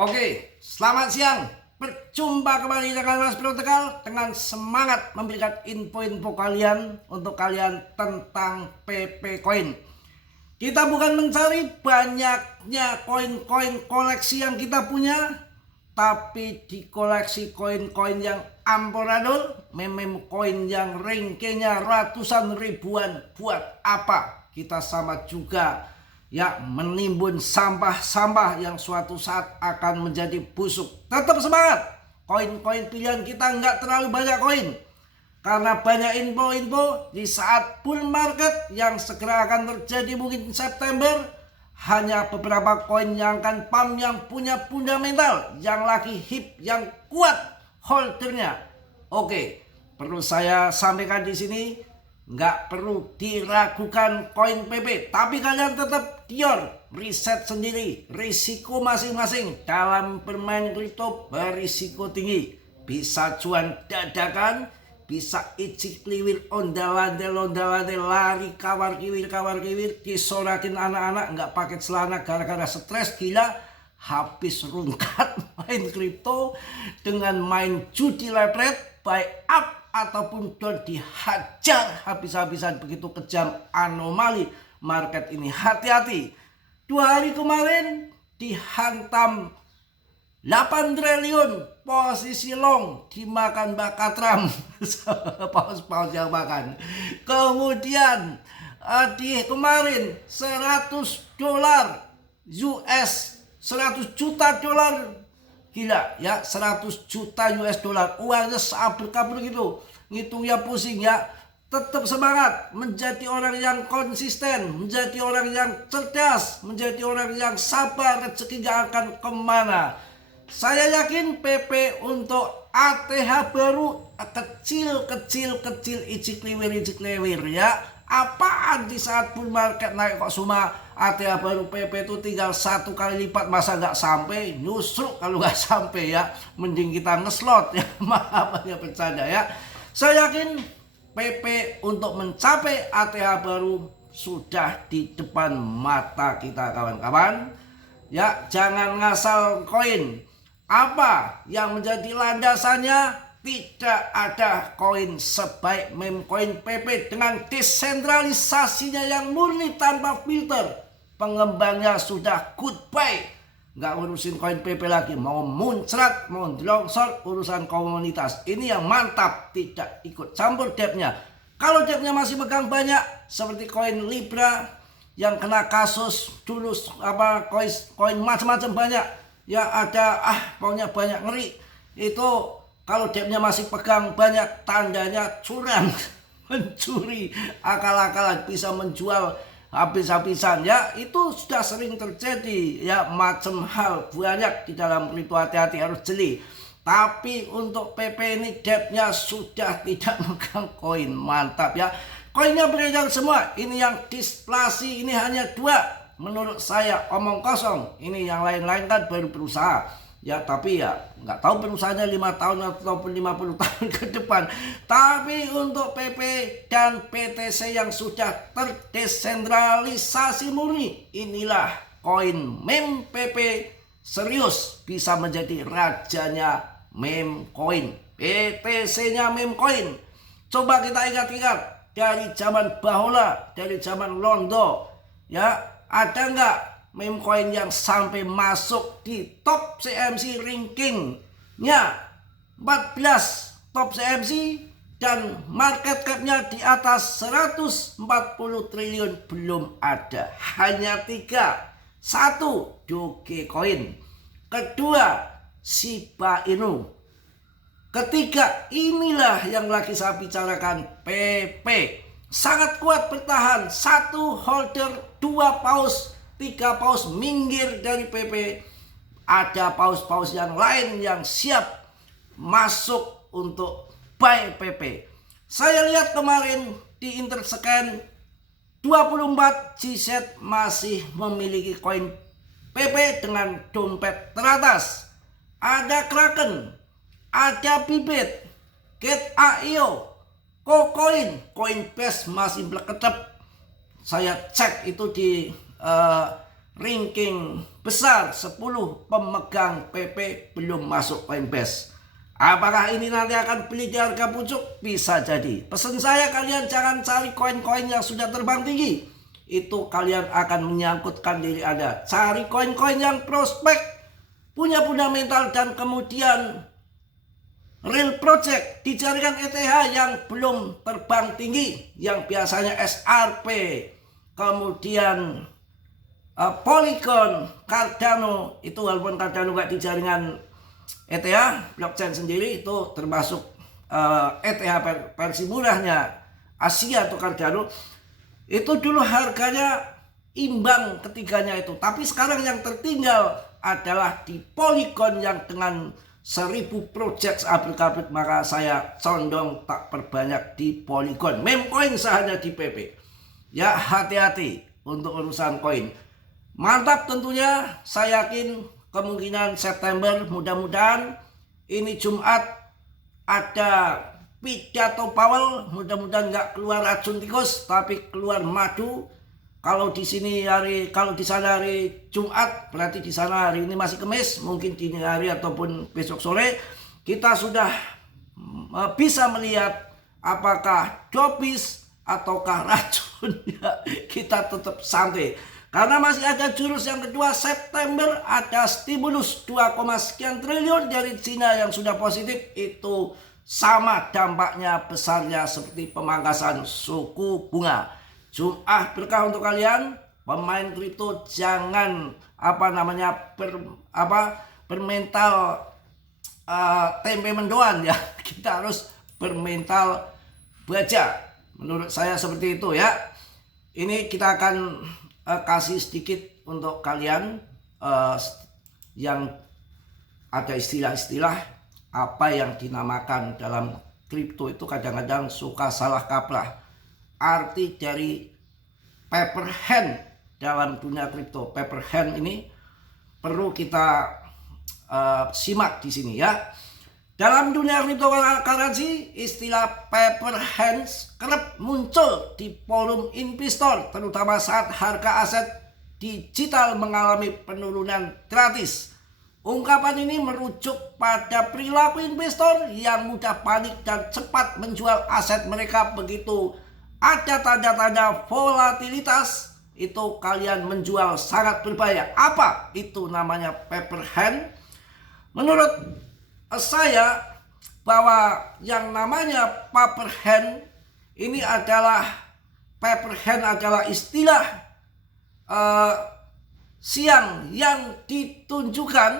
Oke, selamat siang. Berjumpa kembali dengan Mas Bro Tegal dengan semangat memberikan info-info kalian untuk kalian tentang PP Coin. Kita bukan mencari banyaknya koin-koin koleksi yang kita punya, tapi di koleksi koin-koin yang amburadul, meme koin yang rankingnya ratusan ribuan. Buat apa? Kita sama juga ya menimbun sampah-sampah yang suatu saat akan menjadi busuk. Tetap semangat. Koin-koin pilihan kita nggak terlalu banyak koin, karena banyak info-info di saat bull market yang segera akan terjadi mungkin September. Hanya beberapa koin yang akan pump, yang punya fundamental, yang lagi hip, yang kuat holdernya. Oke, perlu saya sampaikan di sini, nggak perlu diragukan koin PP, tapi kalian tetap dior, riset sendiri, risiko masing-masing dalam bermain kripto berisiko tinggi. Bisa cuan dadakan, bisa icik liwir, ondalande lari kawar kiwir, disorakin anak-anak nggak pakai celana gara-gara stres gila, habis rungkat main kripto dengan main judi lepret, buy up ataupun down, dihajar habis-habisan. Begitu kejam anomali market ini. Hati-hati. 2 hari kemarin dihantam 8 triliun posisi long, dimakan Mbak Katram. Paus-paus yang makan. Kemudian di kemarin 100 dolar US, 100 juta dolar. Gila ya, 100 juta US dollar, uangnya sabur-kabur gitu, ngitungnya pusing ya. Tetap semangat, menjadi orang yang konsisten, menjadi orang yang cerdas, menjadi orang yang sabar, rezeki gak akan kemana. Saya yakin PP untuk ATH baru kecil, icik lewir ya. Apaan di saat bull market naik kok semua ATH baru PP itu tinggal 1 kali lipat, masa nggak sampai? Nyusruk kalau nggak sampai ya, mending kita ngeslot ya. Maaf ya, bercanda ya. Saya yakin PP untuk mencapai ATH baru sudah di depan mata kita kawan-kawan. Ya, jangan ngasal koin. Apa yang menjadi landasannya? Tidak ada koin sebaik meme coin PP dengan desentralisasinya yang murni tanpa filter. Pengembangnya sudah goodbye, nggak ngurusin koin PP lagi. Mau muncrat, mau longsor, urusan komunitas. Ini yang mantap, tidak ikut campur depnya. Kalau depnya masih pegang banyak, seperti koin Libra yang kena kasus dulu, koin macam-macam banyak. Ya ada, pokoknya banyak ngeri. Itu kalau depnya masih pegang banyak, tandanya curang, mencuri, akal-akalan, bisa menjual habis-habisan ya. Itu sudah sering terjadi ya, macam hal banyak di dalam kripto. Hati-hati, harus jeli. Tapi untuk PP ini depnya sudah tidak megang koin, mantap ya. Koinnya beredar semua. Ini yang displasi ini hanya 2. Menurut saya omong kosong. Ini yang lain-lain kan baru berusaha. Ya tapi ya nggak tahu perusahaannya 5 tahun ataupun 50 tahun ke depan. Tapi untuk PP dan PTC yang sudah terdesentralisasi murni, inilah koin meme PP serius bisa menjadi rajanya meme coin. PTC-nya meme coin. Coba kita ingat-ingat dari zaman Bahola, dari zaman Londo, ya ada nggak meme coin yang sampai masuk di top CMC rankingnya 14 top CMC dan market capnya di atas 140 triliun? Belum ada, hanya 3. 1 Dogecoin, kedua Shiba Inu, ketiga inilah yang lagi saya bicarakan, PP. Sangat kuat bertahan, 1 holder, 2 paus, 3 paus minggir dari PP. Ada paus-paus yang lain yang siap masuk untuk buy PP. Saya lihat kemarin di Interscan 24 GZ masih memiliki koin PP dengan dompet teratas. Ada Kraken, ada Bybit, Gate.io, KuCoin, Coinbase masih berkedap. Saya cek itu di ranking besar 10 pemegang PP belum masuk Coinbase. Apakah ini nanti akan beli di harga pucuk? Bisa jadi. Pesan saya, kalian jangan cari koin-koin yang sudah terbang tinggi. Itu kalian akan menyangkutkan diri Anda. Cari koin-koin yang prospek, punya fundamental, dan kemudian real project. Dicarikan ETH yang belum terbang tinggi, yang biasanya SRP, kemudian Polygon, Cardano. Itu walaupun Cardano gak di jaringan ETH blockchain sendiri, itu termasuk ETH versi murahnya Asia atau Cardano. Itu dulu harganya imbang ketiganya itu. Tapi sekarang yang tertinggal adalah di Polygon yang dengan 1000 project abrik-abrik. Maka saya condong tak perbanyak di Polygon. Memcoin saja di PP. Ya, hati-hati untuk urusan koin. Mantap tentunya. Saya yakin kemungkinan September, mudah-mudahan ini Jumat ada pidato Powell, mudah-mudahan nggak keluar racun tikus tapi keluar madu. Kalau di sana hari Jumat, berarti di sana hari ini masih Kamis, mungkin dini hari ataupun besok sore kita sudah bisa melihat apakah dopis ataukah racun. Kita tetap santai. Karena masih ada jurus yang kedua, September ada stimulus 2, sekian triliun dari Cina yang sudah positif. Itu sama dampaknya besarnya seperti pemangkasan suku bunga. Jumat berkah untuk kalian pemain kripto. Jangan bermental tempe mendoan ya. Kita harus bermental baja. Menurut saya seperti itu ya. Ini kita akan kasih sedikit untuk kalian yang ada istilah-istilah apa yang dinamakan dalam kripto itu kadang-kadang suka salah kaprah. Arti dari paper hand dalam dunia kripto. Paper hand ini perlu kita simak di sini ya. Dalam dunia cryptocurrency, istilah paper hands kerap muncul di forum investor, terutama saat harga aset digital mengalami penurunan gratis. Ungkapan ini merujuk pada perilaku investor yang mudah panik dan cepat menjual aset mereka begitu ada tanda-tanda volatilitas. Itu kalian menjual sangat berbahaya. Apa itu namanya paper hand? Menurut saya bahwa yang namanya paper hand ini adalah istilah selang yang ditunjukkan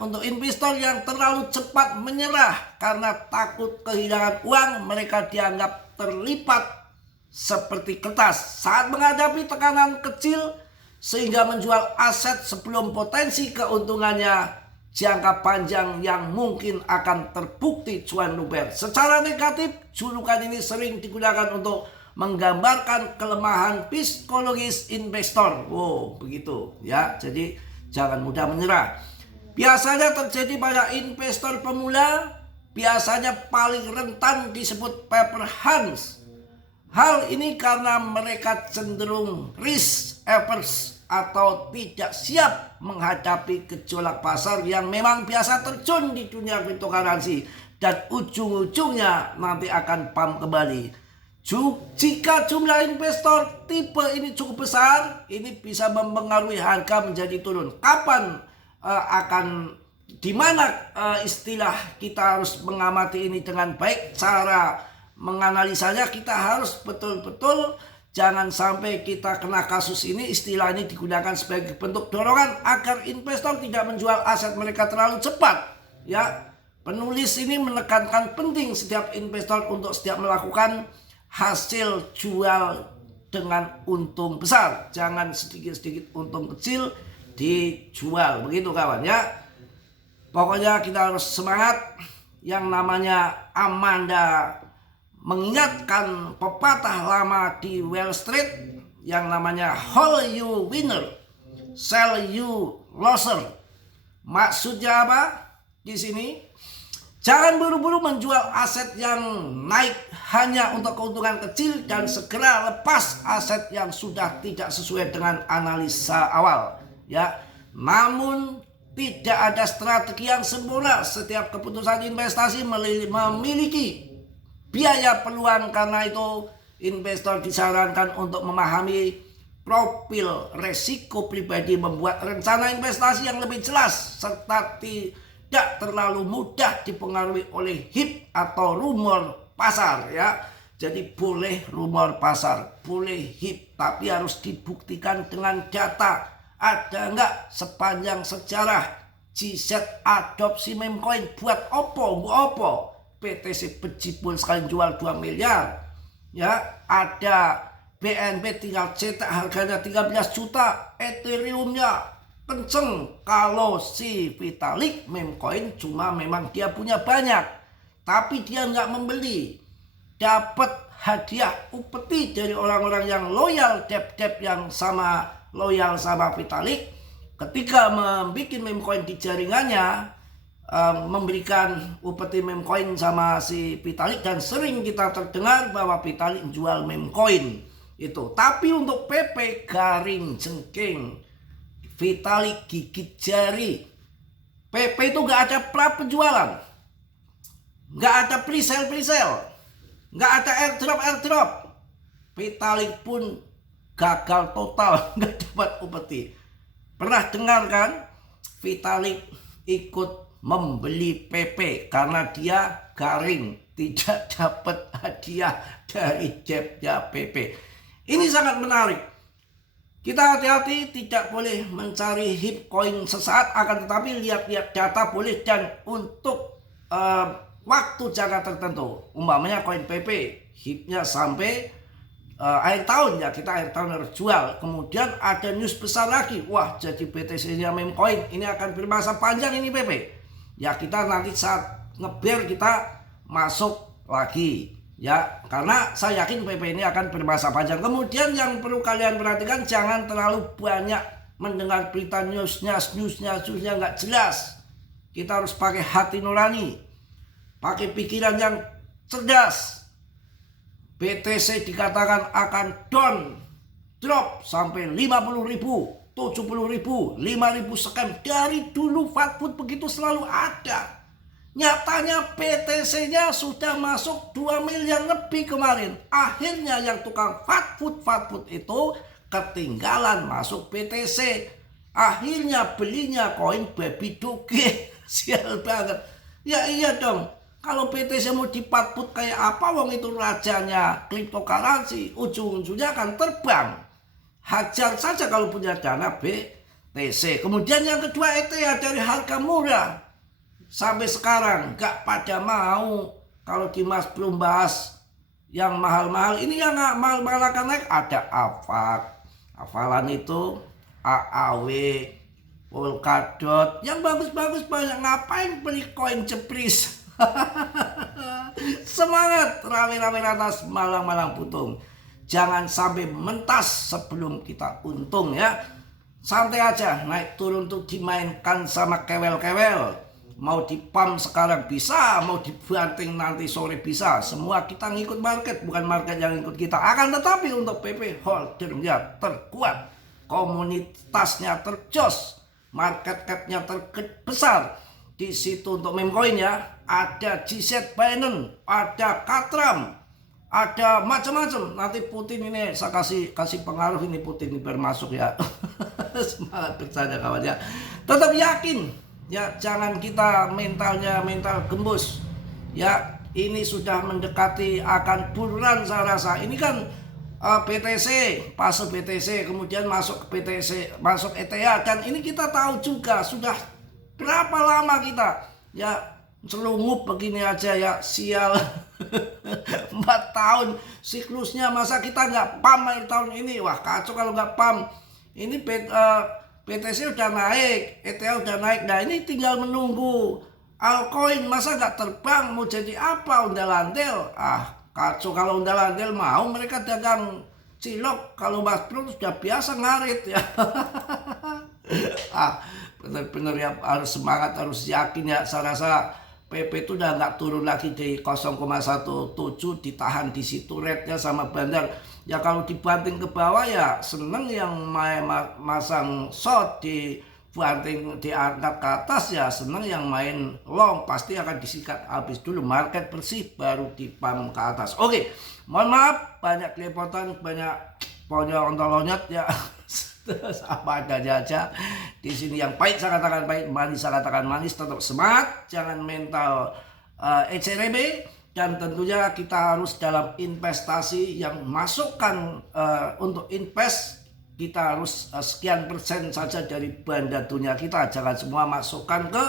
untuk investor yang terlalu cepat menyerah karena takut kehilangan uang. Mereka dianggap terlipat seperti kertas saat menghadapi tekanan kecil sehingga menjual aset sebelum potensi keuntungannya jangka panjang yang mungkin akan terbukti cuan luber. Secara negatif, julukan ini sering digunakan untuk menggambarkan kelemahan psikologis investor. Oh, begitu ya. Jadi jangan mudah menyerah. Biasanya terjadi pada investor pemula, biasanya paling rentan disebut paper hands. Hal ini karena mereka cenderung risk averse atau tidak siap menghadapi gejolak pasar yang memang biasa terjun di dunia cryptocurrency dan ujung-ujungnya nanti akan pump kembali. Jika jumlah investor tipe ini cukup besar, ini bisa mempengaruhi harga menjadi turun. Kapan di mana istilah kita harus mengamati ini dengan baik. Cara menganalisanya kita harus betul-betul jangan sampai kita kena kasus ini. Istilah ini digunakan sebagai bentuk dorongan agar investor tidak menjual aset mereka terlalu cepat. Ya, penulis ini menekankan penting setiap investor untuk setiap melakukan hasil jual dengan untung besar. Jangan sedikit-sedikit untung kecil dijual. Begitu kawan ya. Pokoknya kita harus semangat. Yang namanya Amanda mengingatkan pepatah lama di Wall Street yang namanya hold you winner, sell you loser. Maksudnya apa? Di sini Jangan buru-buru menjual aset yang naik hanya untuk keuntungan kecil dan segera lepas aset yang sudah tidak sesuai dengan analisa awal. Ya, namun tidak ada strategi yang sempurna. Setiap keputusan investasi memiliki biaya peluang, karena itu investor disarankan untuk memahami profil resiko pribadi, membuat rencana investasi yang lebih jelas serta tidak terlalu mudah dipengaruhi oleh hype atau rumor pasar ya. Jadi boleh rumor pasar, boleh hype, tapi harus dibuktikan dengan data. Ada nggak sepanjang sejarah GZ adopsi meme coin buat opo PTC bejibun sekali jual 2 miliar ya. Ada BNB tinggal cetak harganya 13 juta, Ethereumnya kenceng. Kalau si Vitalik meme coin cuma memang dia punya banyak, tapi dia nggak membeli, dapat hadiah upeti dari orang-orang yang loyal, dep yang sama loyal sama Vitalik. Ketika membuat meme coin di jaringannya, memberikan upeti meme coin sama si Vitalik, dan sering kita terdengar bahwa Vitalik jual meme coin itu. Tapi untuk PP garing jengking, Vitalik gigit jari. PP itu gak ada pra penjualan, gak ada pre-sale, gak ada airdrop. Vitalik pun gagal total, gak dapat upeti. Pernah dengar kan Vitalik ikut membeli PP karena dia garing, tidak dapat hadiah dari jebnya PP. Ini sangat menarik. Kita hati-hati, tidak boleh mencari hip coin sesaat, akan tetapi lihat-lihat data boleh, dan untuk waktu jangka tertentu. Umpamanya koin PP hipnya sampai akhir tahun ya, kita akhir tahun harus jual. Kemudian ada news besar lagi, wah jadi BTC-nya meme coin ini akan bermasa panjang ini PP. Ya kita nanti saat ngeber kita masuk lagi. Ya, karena saya yakin PP ini akan bermasa panjang. Kemudian yang perlu kalian perhatikan, jangan terlalu banyak mendengar berita newsnya nggak jelas. Kita harus pakai hati nurani, pakai pikiran yang cerdas. BTC dikatakan akan drop sampai 50.000, 70.000, 5.000 sekian. Dari dulu Fatfood begitu selalu ada. Nyatanya BTC-nya sudah masuk 2 miliar lebih kemarin. Akhirnya yang tukang Fatfood itu ketinggalan masuk BTC. Akhirnya belinya koin Baby Doge. Sial banget. Ya iya dong. Kalau BTC mau di Fatfood kayak apa, wong itu rajanya cryptocurrency, ujung-ujungnya akan terbang. Hajar saja kalau punya dana BTC. Kemudian yang kedua, ETH dari harga murah sampai sekarang gak pada mau. Kalau Dimas belum bahas yang mahal-mahal, ini yang gak mahal-mahal akan naik. Ada Avalan itu, AAW, Polkadot, yang bagus-bagus banyak. Ngapain beli koin cepris? Semangat, rame-rame atas malang-malang putung. Jangan sampai mentas sebelum kita untung ya. Santai aja, naik turun tuh dimainkan sama kewel-kewel. Mau di pump sekarang bisa, mau dibanting nanti sore bisa. Semua kita ngikut market, bukan market yang ikut kita. Akan tetapi untuk PP holdernya terkuat, komunitasnya terjos, market cap-nya terbesar. Di situ untuk meme coin ya, ada GZ Binance, ada Katram, ada macam-macam. Nanti Putin ini saya kasih pengaruh ini, Putin ini bermasuk ya. Semangat bercanda kawan ya. Tetap yakin. Ya, jangan kita mental gembus. Ya, ini sudah mendekati akan buruan saya rasa. Ini kan BTC, fase BTC, kemudian masuk ke BTC, masuk ETH, dan ini kita tahu juga sudah berapa lama kita ya selungup begini aja ya, sial. 4 tahun siklusnya, masa kita nggak pam akhir tahun ini? Wah kacau kalau nggak pam. Ini BTC udah naik, ETH udah naik. Nah ini tinggal menunggu altcoin, masa nggak terbang? Mau jadi apa ondel-ondel? Ah kacau kalau ondel-ondel mau mereka dagang cilok. Kalau Mas Bro sudah biasa ngarit ya. Benar-benar ya, harus semangat, harus yakin ya. Saya rasa PP itu udah nggak turun lagi di 0,17, ditahan di situ rate-nya sama Bandar. Ya kalau dibanting ke bawah ya seneng yang main masang short, dibanting diangkat ke atas ya seneng yang main long, pasti akan disikat habis dulu, market bersih baru dipam ke atas. Oke, mohon maaf banyak kelepotan, banyak pokoknya ontolonyot ya. Apa adanya aja di sini, yang pahit saya katakan pahit, manis saya katakan manis. Tetap semangat, jangan mental ECRB, dan tentunya kita harus dalam investasi yang masukkan untuk invest kita harus sekian persen saja dari bandatunya kita, jangan semua masukkan ke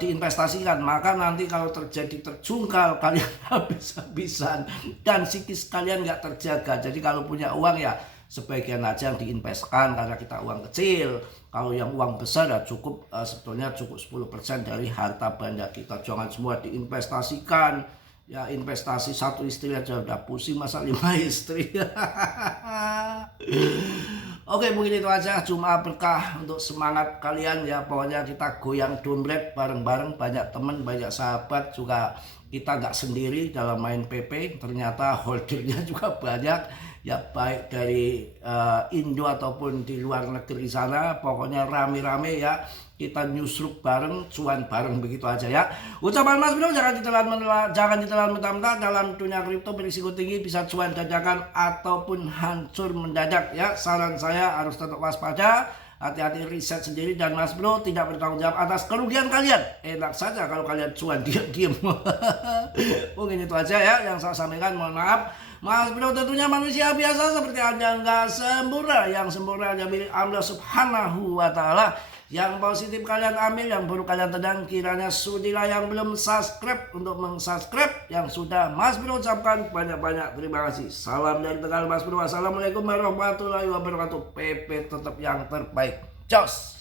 diinvestasikan, maka nanti kalau terjadi terjungkal kalian habis-habisan dan psikis kalian nggak terjaga. Jadi kalau punya uang ya sebagian aja yang diinvestkan karena kita uang kecil. Kalau yang uang besar ya cukup, sebetulnya cukup 10% dari harta benda kita. Jangan semua diinvestasikan. Ya investasi satu istri aja udah pusing, masa 5 istri. Oke, mungkin itu aja, cuma berkah untuk semangat kalian ya. Pokoknya kita goyang dompet bareng-bareng, banyak teman, banyak sahabat juga. Kita nggak sendiri dalam main PP, ternyata holdernya juga banyak ya, baik dari Indo ataupun di luar negeri sana. Pokoknya rame-rame ya, kita newsroom bareng, cuan bareng, begitu aja ya. Ucapan Mas Bro, jangan ditelan mentah-mentah. Dalam dunia kripto berisiko tinggi, bisa cuan dadakan ataupun hancur mendadak ya. Saran saya harus tetap waspada, hati-hati, riset sendiri, dan Mas Bro tidak bertanggung jawab atas kerugian kalian. Enak saja kalau kalian cuan diam-diam. Mungkin itu aja ya yang saya sampaikan, mohon maaf. Mas Bro tentunya manusia biasa seperti Anda, nggak sempurna. Yang sempurna hanya milik Allah Subhanahu wa Ta'ala. Yang positif kalian ambil, yang buruk kalian tendang. Kiranya sudilah yang belum subscribe untuk mensubscribe, yang sudah Mas Bro ucapkan banyak-banyak terima kasih. Salam dari Tegal Mas Bro. Assalamualaikum warahmatullahi wabarakatuh. PP tetap yang terbaik. Cos.